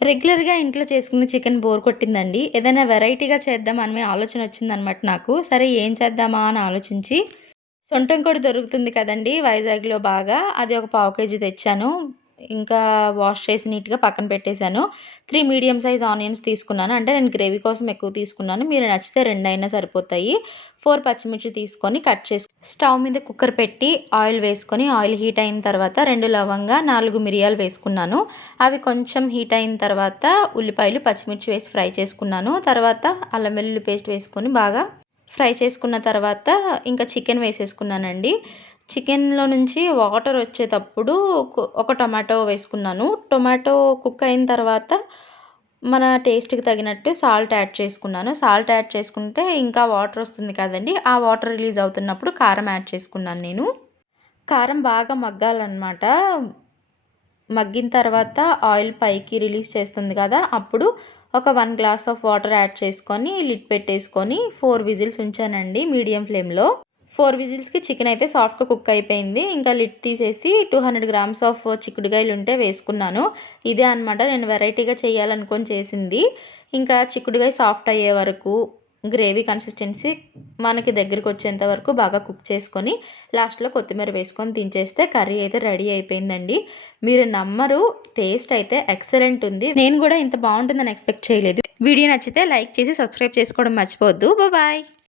రెగ్యులర్‌గా ఇంట్లో చేసుకున్న చికెన్ బోర్ కొట్టిందండి. ఏదైనా వెరైటీగా చేద్దాం అనే ఆలోచన వచ్చిందనమాట నాకు. సరే ఏం చేద్దామా అని ఆలోచించి, సొంఠం పొడి దొరుకుతుంది కదండీ వైజాగ్‌లో బాగా. అది ఒక పావు కేజీ తెచ్చాను. ఇంకా వాష్ చేసి నీట్‌గా పక్కన పెట్టేసాను. 3 మీడియం సైజ్ ఆనియన్స్ తీసుకున్నాను. అంటే నేను గ్రేవీ కోసం ఎక్కువ తీసుకున్నాను. మీరు నచ్చితే 2 అయినా సరిపోతాయి. 4 పచ్చిమిర్చి తీసుకొని కట్ చేసి స్టవ్ మీద కుక్కర్ పెట్టి ఆయిల్ వేసుకొని, ఆయిల్ హీట్ అయిన తర్వాత 2 లవంగా, 4 మిరియాలు వేసుకున్నాను. అవి కొంచెం హీట్ అయిన తర్వాత ఉల్లిపాయలు, పచ్చిమిర్చి వేసి ఫ్రై చేసుకున్నాను. తర్వాత అల్లం వెల్లుల్లి పేస్ట్ వేసుకొని బాగా ఫ్రై చేసుకున్న తర్వాత ఇంకా చికెన్ వేసేసుకున్నానండి. చికెన్‌లో నుంచి వాటర్ వచ్చేటప్పుడు ఒక టొమాటో వేసుకున్నాను. టొమాటో కుక్ అయిన తర్వాత మన టేస్ట్‌కి తగినట్టు సాల్ట్ యాడ్ చేసుకున్నాను. సాల్ట్ యాడ్ చేసుకుంటే ఇంకా వాటర్ వస్తుంది కదండీ! ఆ వాటర్ రిలీజ్ అవుతున్నప్పుడు కారం యాడ్ చేసుకున్నాను నేను. కారం బాగా మగ్గాలనమాట. మగ్గిన తర్వాత ఆయిల్ పైకి రిలీజ్ చేస్తుంది కదా! అప్పుడు ఒక 1 గ్లాస్ ఆఫ్ వాటర్ యాడ్ చేసుకొని, లిడ్ పెట్టేసుకొని 4 విజిల్స్ ఉంచానండి మీడియం ఫ్లేమ్‌లో. 4 విజిల్స్‌కి చికెన్ అయితే సాఫ్ట్‌గా కుక్ అయిపోయింది. ఇంకా లిడ్ తీసేసి 200 గ్రామ్స్ ఆఫ్ చిక్కుడుగాయలుంటే వేసుకున్నాను. ఇదే అనమాట నేను వెరైటీగా చేయాలనుకోని చేసింది. ఇంకా చిక్కుడుగాయ సాఫ్ట్ అయ్యే వరకు గ్రేవీ కన్సిస్టెన్సీ మనకి దగ్గరికొచ్చేంత వరకు బాగా కుక్ చేసుకొని, లాస్ట్‌లో కొత్తిమీర వేసుకొని దించేస్తే కర్రీ అయితే రెడీ అయిపోయిందండి. మీరు నమ్మరు, టేస్ట్ అయితే ఎక్సలెంట్ ఉంది. నేను గూడా ఇంత బావుంటుందని ఎక్స్‌పెక్ట్ చేయలేదు. వీడియో నచ్చితే లైక్ చేసి సబ్స్క్రైబ్ చేసుకోవడం మర్చిపోవద్దు. బాయ్.